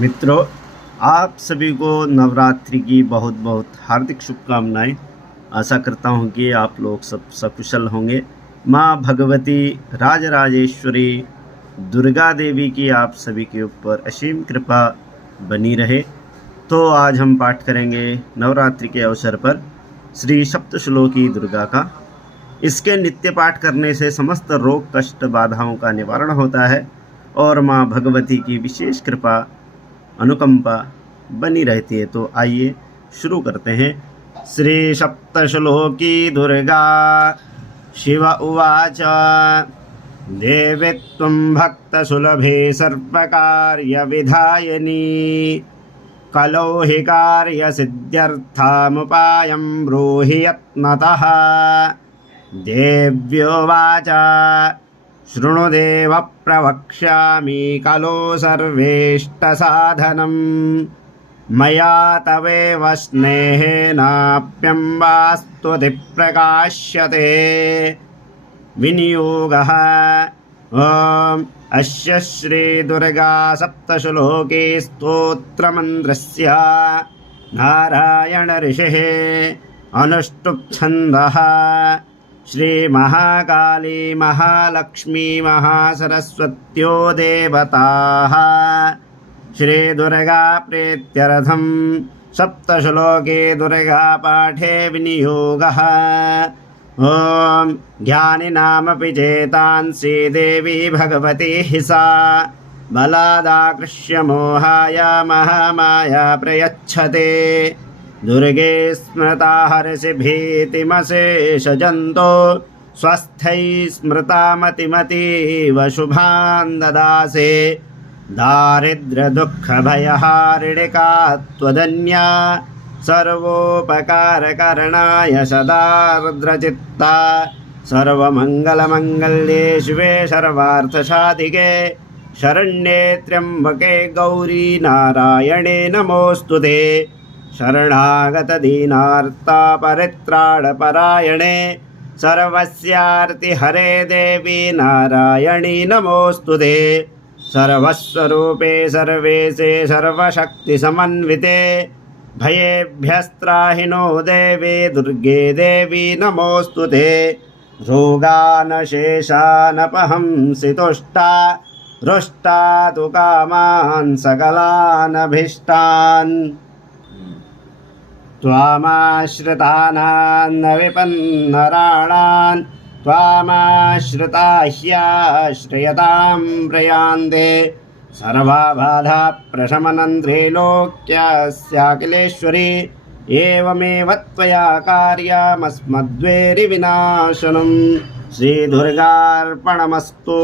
मित्रों, आप सभी को नवरात्रि की बहुत बहुत हार्दिक शुभकामनाएं। आशा करता हूं कि आप लोग सब सकुशल होंगे। माँ भगवती राजराजेश्वरी दुर्गा देवी की आप सभी के ऊपर असीम कृपा बनी रहे। तो आज हम पाठ करेंगे नवरात्रि के अवसर पर श्री सप्तश्लोकी दुर्गा का। इसके नित्य पाठ करने से समस्त रोग कष्ट बाधाओं का निवारण होता है और माँ भगवती की विशेष कृपा अनुकंपा बनी रहती है। तो आइए शुरू करते हैं। श्री सप्तश्लोकी दुर्गा शिव उवाच देवी त्वं भक्तसुलभे सर्वकार्यविधायिनी कलौ हि कार्यसिद्ध्यर्थमुपायं ब्रूहि यत्नतः। देव्योवाच शृणुदेव प्रवक्ष्यामि कलो सर्वेष्टसाधनं मया तवेव स्नेहेनाप्यम्बास्तुति प्रकाश्यते विनियोगः। ॐ अस्य श्रीदुर्गा सप्तश्लोके स्तोत्रमन्त्रस्य नारायण ऋषिः अनुष्टुप् श्री महाकाली महालक्ष्मी महासरस्वत्यो देवताः श्री दुर्गा प्रीत्यर्थं सप्तश्लोके दुर्गा पाठे विनियोगः। ॐ ज्ञानिनामपि चेतांसि देवी भगवती हि सा बलादाकृष्य मोहाय महामाया प्रयच्छते। दुर्गे स्मृता हर्षि भीतिमशेषजन्तो स्वस्थै स्मृता मतिमतीव शुभान् ददासे। दारिद्र्यदुःखभयहारिणिका त्वदन्या सर्वोपकारकरणाय सदार्द्रचित्ता सर्वमङ्गलमङ्गल्ये शिवे सर्वार्थसाधिके शरण्ये त्र्यम्बके गौरी नारायणे नमोऽस्तुते। शरणागतदीनार्ता परित्राणपरायणे सर्वस्यार्तिहरे देवी नारायणी नमोऽस्तुते। सर्वस्वरूपे सर्वेशे सर्वशक्तिसमन्विते भयेभ्यस्त्राहि नो देवी दुर्गे देवी नमोऽस्तुते। रोगानशेषानपहंसि तुष्टा रुष्टा तु कामान् सकलानभीष्टान् त्वामाश्रितानां न विपन्नराणां त्वामाश्रिता ह्याश्रयतां प्रयान्ते। सर्वबाधा प्रशमनं त्रैलोक्यस्याखिलेश्वरी एवमेव त्वया कार्यमस्मद्वेरिविनाशनं। श्रीदुर्गार्पणमस्तु।